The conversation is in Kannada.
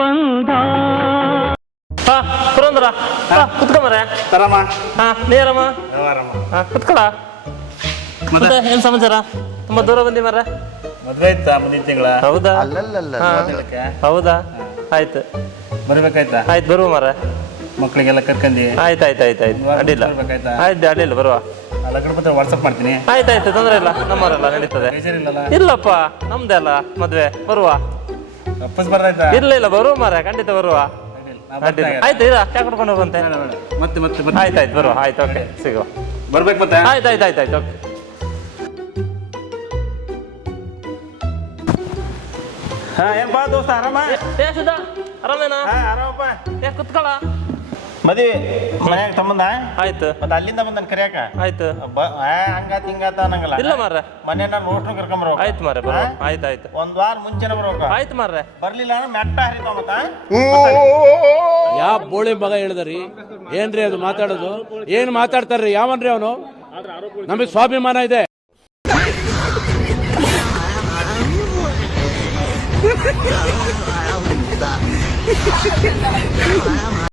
ಬಂದ ಪುರಂದರ ಕುತ್ಕೊಂಬರ ತರಮ್ಮ ನೀರಮ್ಮ ಆರಾಮ ಕುತ್ಕೊಳ ಮತ್ತೆ ಏನ್ ಸಮಾಚಾರ ತುಂಬಾ ದೂರ ಬಂದಿ ಮರ ಮದ್ವೆ ಆಯ್ತಾ ಮುಂದಿನ ತಿಂಗಳ ಹೌದಾ ಹೌದಾ ಆಯ್ತು ಬರ್ಬೇಕಾಯ್ತಾ ಆಯ್ತು ಬರುವ ಮರ ಮಕ್ಳಿಗೆಲ್ಲ ಕರ್ಕಂಡಿ ಆಯ್ತು ಆಯ್ತು ಆಯ್ತು ಆಯ್ತು ಅಡ್ಡಿಲ್ಲ ಬರ್ಬೇಕಾಯ್ತಾ ಆಯ್ತು ಅಡ್ಡಿಲ್ಲ ಬರುವ ಲಗ್ನ ಪತ್ರ ವಾಟ್ಸಪ್ ಮಾಡ್ತೀನಿ ಆಯ್ತು ಆಯ್ತು ತೊಂದರೆ ಇಲ್ಲ ನಮ್ಮವರೆಲ್ಲ ನಡೀತದೆ ಬೇಜಾರಿಲ್ಲಲ್ಲ ಇಲ್ಲಪ್ಪ ನಮ್ದೇ ಅಲ್ಲ ಮದ್ವೆ ಬರುವ ವಾಪಸ್ ಬರ್ದಾಯ್ತಾ ಇಲ್ಲ ಇಲ್ಲ ಬರುವ ಮರ ಖಂಡಿತ ಬರುವ ಅಡ್ಡಿಲ್ಲ ಆಯ್ತು ಇರ ಚಾ ಕುಡ್ಕೊಂಡು ಹೋಗುವಂತೆ ಮತ್ತೆ ಮತ್ತೆ ಆಯ್ತು ಆಯ್ತು ಬರುವ ಆಯ್ತು ಓಕೆ ಸಿಗುವ ಬರ್ಬೇಕು ಮತ್ತೆ ಆಯ್ತು ಆಯ್ತು ಆಯ್ತು ಆಯ್ತು ಓಕೆ ಏನಪ್ಪಾ ದೋಸ್ತ ಆರಾಮ ಏ ಸುಧಾ ಆರಾಮೇನಾ ಆರಾಮಪ್ಪ ಏ ಕುತ್ಕೊಳ ಮದ್ವಿ ಮನ್ಯಾಗ ಸಂಬಂಧ ಆಯ್ತು ಮತ್ತೆ ಅಲ್ಲಿಂದ ಬಂದನ್ ಕರಿಯಾಕ ಆಯ್ತು ಹಂಗಾತ ಹಿಂಗಾತ ಅನ್ನಂಗಲ್ಲ ಇಲ್ಲ ಮಾರ್ರೆ ಮನೇನ ನೋಡ್ರು ಕರ್ಕೊಂಬರ್ಬೇಕು ಆಯ್ತು ಮಾರ್ರೆ ಬರುವ ಆಯ್ತು ಆಯ್ತು ಒಂದ್ ವಾರ ಮುಂಚೆನೆ ಬರ್ಬೇಕು ಆಯ್ತು ಮಾರ್ರೆ ಬರ್ಲಿಲ್ಲ ಅಂದ್ರೆ ಮೆಟ್ಟ ಹರಿತಾವ ಮತ್ತ ಯಾವ ಬೋಳಿ ಮಗ ಹೇಳಿದ್ರಿ ಏನ್ರಿ ಅದು ಮಾತಾಡೋದು ಏನ್ ಮಾತಾಡ್ತಾರ್ರಿ ಯಾವನ್ರಿ ಅವನು ನಮಗೆ ಸ್ವಾಭಿಮಾನ ಇದೆ.